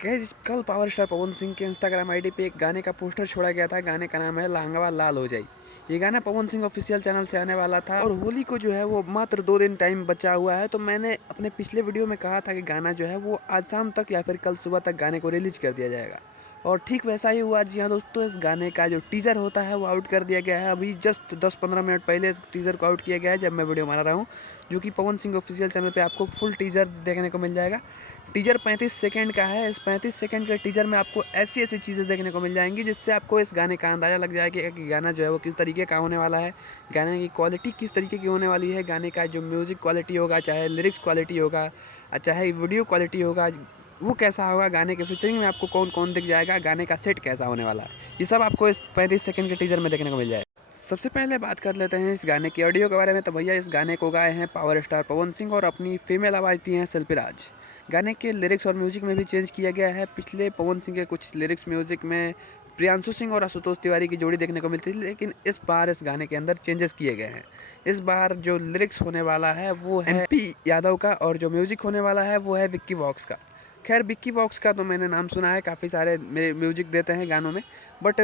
Guys कल power star Pawan Singh के Instagram ID पे एक गाने का पोस्टर छोड़ा गया था। गाने का नाम है लहंगावा लाल हो जाए। ये गाना पवन सिंह ऑफिशियल चैनल से आने वाला था और होली को जो है वो मात्र 2 दिन टाइम बचा हुआ है। तो मैंने अपने पिछले वीडियो में कहा था कि गाना जो है वो आज शाम तक या फिर कल सुबह तक गाने को रिलीज कर दिया जाएगा और ठीक वैसा ही हुआ। जी हाँ दोस्तों, इस गाने का जो टीज़र होता है वो आउट कर दिया गया है। अभी जस्ट 10-15 मिनट पहले इस टीज़र को आउट किया गया है जब मैं वीडियो बना रहा हूँ, जो कि पवन सिंह ऑफिशियल चैनल पे आपको फुल टीज़र देखने को मिल जाएगा। टीज़र 35 सेकंड का है। इस 35 सेकंड के टीज़र में आपको ऐसी-ऐसी चीज़ें देखने को मिल जाएँगी जिससे आपको इस गाने का अंदाज़ा लग जाएगा कि गाना जो है वो किस तरीके का होने वाला है, गाने की क्वालिटी किस तरीके की होने वाली है, गाने का जो म्यूज़िक क्वालिटी होगा, चाहे लिरिक्स क्वालिटी होगा, चाहे वीडियो क्वालिटी होगा, वो कैसा होगा, गाने के फीचरिंग में आपको कौन-कौन दिख जाएगा, गाने का सेट कैसा होने वाला है। ये सब आपको इस 35 सेकंड के टीज़र में देखने को मिल जाएगा। सबसे पहले बात कर लेते हैं इस गाने की ऑडियो के बारे में। तो भैया इस गाने को गाए हैं पावर स्टार पवन सिंह और अपनी फीमेल आवाज़ दी है शिल्पी राज। गाने के लिरिक्स और म्यूज़िक में भी चेंज किया गया है। पिछले पवन सिंह के कुछ लिरिक्स म्यूज़िक में प्रियांशु सिंह और आशुतोष तिवारी की जोड़ी देखने को मिलती थी, लेकिन इस बार इस गाने के अंदर चेंजेस किए गए हैं। इस बार जो लिरिक्स होने वाला है वो है एमपी यादव का और जो म्यूज़िक होने वाला है वो है विक्की वॉक्स का। खैर विक्की वॉक्स का तो मैंने नाम सुना है, काफ़ी सारे मेरे म्यूजिक देते हैं गानों में, बट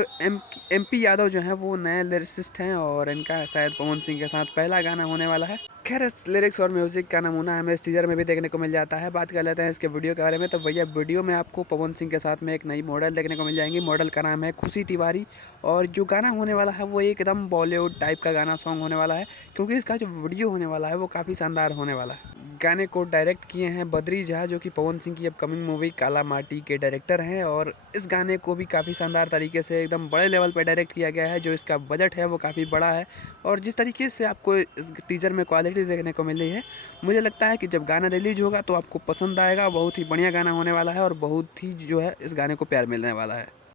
एमपी यादव जो हैं वो नए लिरिसिस्ट हैं और इनका शायद पवन सिंह के साथ पहला गाना होने वाला है। खैर इस लिरिक्स और म्यूजिक का नमूना हमें इस टीजर में भी देखने को मिल जाता है। बात कर लेते हैं इसके वीडियो के बारे में। तो भैया वीडियो में आपको पवन सिंह के साथ में एक नई मॉडल देखने को मिल जाएंगी। मॉडल का नाम है खुशी तिवारी और जो गाना होने वाला है वो एकदम बॉलीवुड टाइप का गाना सॉन्ग होने वाला है, क्योंकि इसका जो वीडियो होने वाला है वो काफ़ी शानदार होने वाला है। गाने को डायरेक्ट किए हैं बद्री झा, जो कि पवन सिंह की अपकमिंग मूवी काला माटी के डायरेक्टर हैं और इस गाने को भी काफ़ी शानदार तरीके से एकदम बड़े लेवल पर डायरेक्ट किया गया है। जो इसका बजट है वो काफ़ी बड़ा है और जिस तरीके से आपको इस टीज़र में क्वालिटी देखने को मिल रही है, मुझे लगता है कि जब गाना रिलीज होगा तो आपको पसंद आएगा। बहुत ही बढ़िया गाना होने वाला है और बहुत ही जो है इस गाने को प्यार मिलने वाला है।